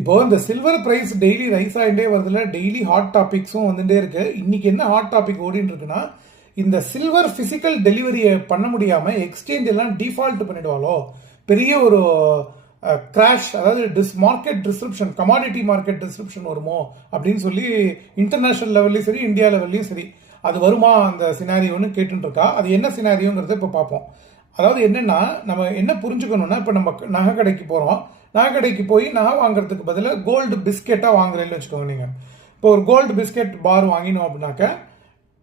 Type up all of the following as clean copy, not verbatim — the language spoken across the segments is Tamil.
இப்போ இந்த சில்வர் பிரைஸ் டெய்லி ரைஸ் ஆகிட்டே வருதுல, டெய்லி ஹாட் டாபிக்ஸும் வந்துட்டே இருக்கு. இன்னைக்கு என்ன ஹாட் டாபிக் ஓடிட்டு இருக்குன்னா, இந்த சில்வர் பிசிக்கல் டெலிவரியை பண்ண முடியாம எக்ஸ்சேஞ்ச் எல்லாம் டிஃபால்ட் பண்ணிடுவாளோ, பெரிய ஒரு கிராஷ், அதாவது market disruption, commodity market disruption வருமோ அப்படின்னு சொல்லி இன்டர்நேஷனல் லெவல்லையும் சரி, இந்தியா லெவல்லையும் சரி, அது வருமா அந்த சினாரியோன்னு கேட்டுட்டு இருக்கா. அது என்ன சினாரியோங்கிறத இப்போ பார்ப்போம். அதாவது என்னன்னா, நம்ம என்ன புரிஞ்சுக்கணும்னா, இப்போ நம்ம நகை கடைக்கு போகிறோம். நகை கடைக்கு போய் நகை வாங்குறதுக்கு பதிலாக கோல்டு பிஸ்கெட்டாக வாங்குறேன்னு வச்சுக்கோங்க. நீங்கள் இப்போ ஒரு கோல்டு பிஸ்கெட் பார் வாங்கினோம் அப்படின்னாக்க,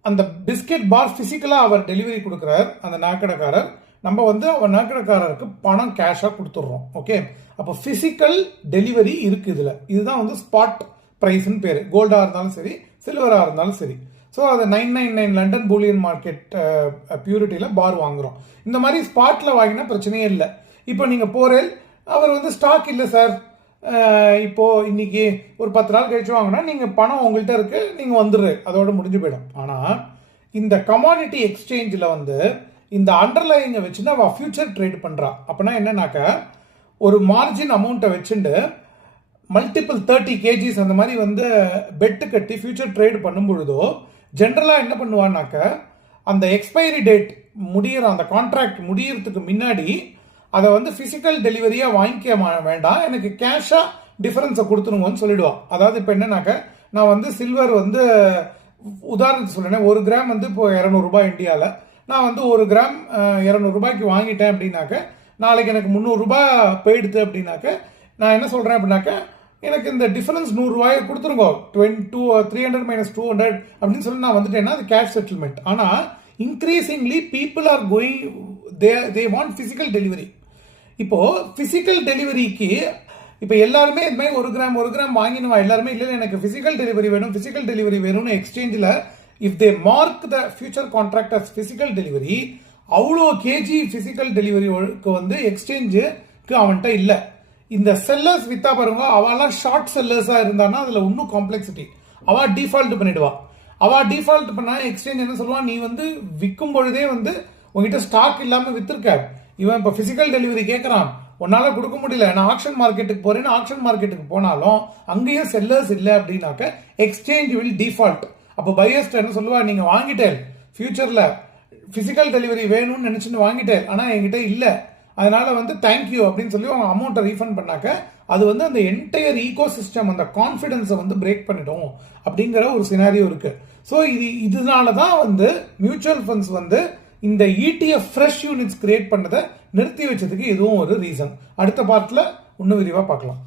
அந்த பிஸ்கெட் பார் ஃபிசிக்கலாக அவர் டெலிவரி கொடுக்குறார் அந்த நகைக்கடைக்காரர். நம்ம வந்து அவர் நகைக்கடைக்காரருக்கு பணம் கேஷாக கொடுத்துட்றோம். ஓகே, அப்போ ஃபிசிக்கல் டெலிவரி இருக்குது இதில். இதுதான் வந்து ஸ்பாட் ப்ரைஸ்ன்னு பேர். கோல்டாக இருந்தாலும் சரி, சில்வராக இருந்தாலும் சரி. ஸோ அதை 999 லண்டன் பூலியன் மார்க்கெட் பியூரிட்டியில் பார் வாங்குகிறோம். இந்த மாதிரி ஸ்பாட்டில் வாங்கினா பிரச்சனையே இல்லை. இப்போ நீங்கள் போகிறேன், அவர் வந்து ஸ்டாக் இல்லை சார், இப்போது இன்னைக்கு ஒரு 10 நாள் கழிச்சு வாங்கினா நீங்கள் பணம் உங்கள்கிட்ட இருக்குது, நீங்கள் வந்துடுற, அதோட முடிஞ்சு போயிடும். ஆனால் இந்த கமாடிட்டி எக்ஸ்சேஞ்சில் வந்து இந்த அண்டர்லைங்கை வச்சுன்னா அவள் ஃபியூச்சர் ட்ரேட் பண்ணுறா. அப்படின்னா என்னன்னாக்கா, ஒரு மார்ஜின் அமௌண்ட்டை வச்சுட்டு மல்டிபிள் 30 kgs அந்த மாதிரி வந்து பெட்டு கட்டி ஃபியூச்சர் ட்ரேட் பண்ணும் பொழுதோ, ஜென்ரலாக என்ன பண்ணுவான்னாக்க, அந்த எக்ஸ்பைரி டேட் முடிகிற அந்த கான்ட்ராக்ட் முடியறதுக்கு முன்னாடி அதை வந்து ஃபிசிக்கல் டெலிவரியாக வாங்கிக்க வேண்டாம், எனக்கு கேஷாக டிஃபரன்ஸை கொடுத்துருங்கன்னு சொல்லிடுவான். அதாவது இப்போ என்னன்னாக்க, நான் வந்து சில்வர் வந்து உதாரணத்துக்கு சொல்லினேன், 1 கிராம் வந்து இப்போ 200 ரூபாய் இந்தியாவில், நான் வந்து 1 கிராம் 200 ரூபாய்க்கு வாங்கிட்டேன் அப்படின்னாக்க, நாளைக்கு எனக்கு 300 ரூபாய் போயிடுது அப்படின்னாக்க, நான் என்ன சொல்கிறேன் அப்படின்னாக்க, எனக்கு இந்த டிஃபரன்ஸ் 100 ரூபாயை கொடுத்துருங்கோ, 300 - 200 அப்படின்னு சொல்லி நான் வந்துட்டேன்னா அது கேஷ் செட்டில்மெண்ட். ஆனால் increasingly people are going, they want physical delivery. இப்போ ஃபிசிக்கல் டெலிவரிக்கு இப்போ எல்லாருமே இது மாதிரி 1 கிராம் வாங்கினுவா. எல்லாருமே இல்லை எனக்கு ஃபிசிக்கல் டெலிவரி வேணும்னு எக்ஸ்சேஞ்சில் if they mark the future contract as physical delivery, அவ்வளோ கேஜி ஃபிசிக்கல் டெலிவரிக்கு வந்து எக்ஸ்சேஞ்சுக்கு அவன்கிட்ட இல்லை. இந்த செல்லர்ஸ் வித்தா பாருங்க, அவெல்லாம் ஷார்ட் செல்லர்ஸா இருந்தானா அதுல இன்னும் காம்ப்ளெக்சிட்டி. அவ டிஃபால்ட் பண்ணிடுவா. அவ டிஃபால்ட் பண்ணா எக்ஸ்சேஞ்ச் என்ன சொல்லுவான், நீ வந்து விற்கும் பொழுதே வந்து உங்ககிட்ட ஸ்டாக் இல்லாம வித்திருக்க, இவன் இப்ப பிசிக்கல் டெலிவரி கேட்கறான், உன்னால கொடுக்க முடியல, நான் ஆக்ஷன் மார்க்கெட்டுக்கு போறேன்னு ஆக்ஷன் மார்க்கெட்டுக்கு போனாலும் அங்கேயும் செல்லர்ஸ் இல்லை அப்படின்னாக்க எக்ஸ்சேஞ்ச் வில் டிஃபால்ட். அப்போ பையர்ஸ்ட் என்ன சொல்லுவா, நீங்க வாங்கிட்டேன் ஃபியூச்சர்ல பிசிக்கல் டெலிவரி வேணும்னு நினைச்சுன்னு வாங்கிட்டேன், ஆனா என்கிட்ட இல்லை, அதனால வந்து தேங்க்யூ அப்படின்னு சொல்லி அவங்க அமௌண்ட்டை ரீஃபண்ட் பண்ணாக்க, அது வந்து அந்த என்டையர் ஈகோ சிஸ்டம், அந்த கான்ஃபிடன்ஸை வந்து பிரேக் பண்ணிடும் அப்படிங்கிற ஒரு சினாரியோ இருக்கு. ஸோ இதனால தான் வந்து மியூச்சுவல் ஃபண்ட்ஸ் வந்து இந்த ETF ஃப்ரெஷ் யூனிட்ஸ் கிரியேட் பண்ணதை நிறுத்தி வச்சதுக்கு இதுவும் ஒரு ரீசன். அடுத்த பார்ட்டில் இன்னும் விரிவாக பார்க்கலாம்.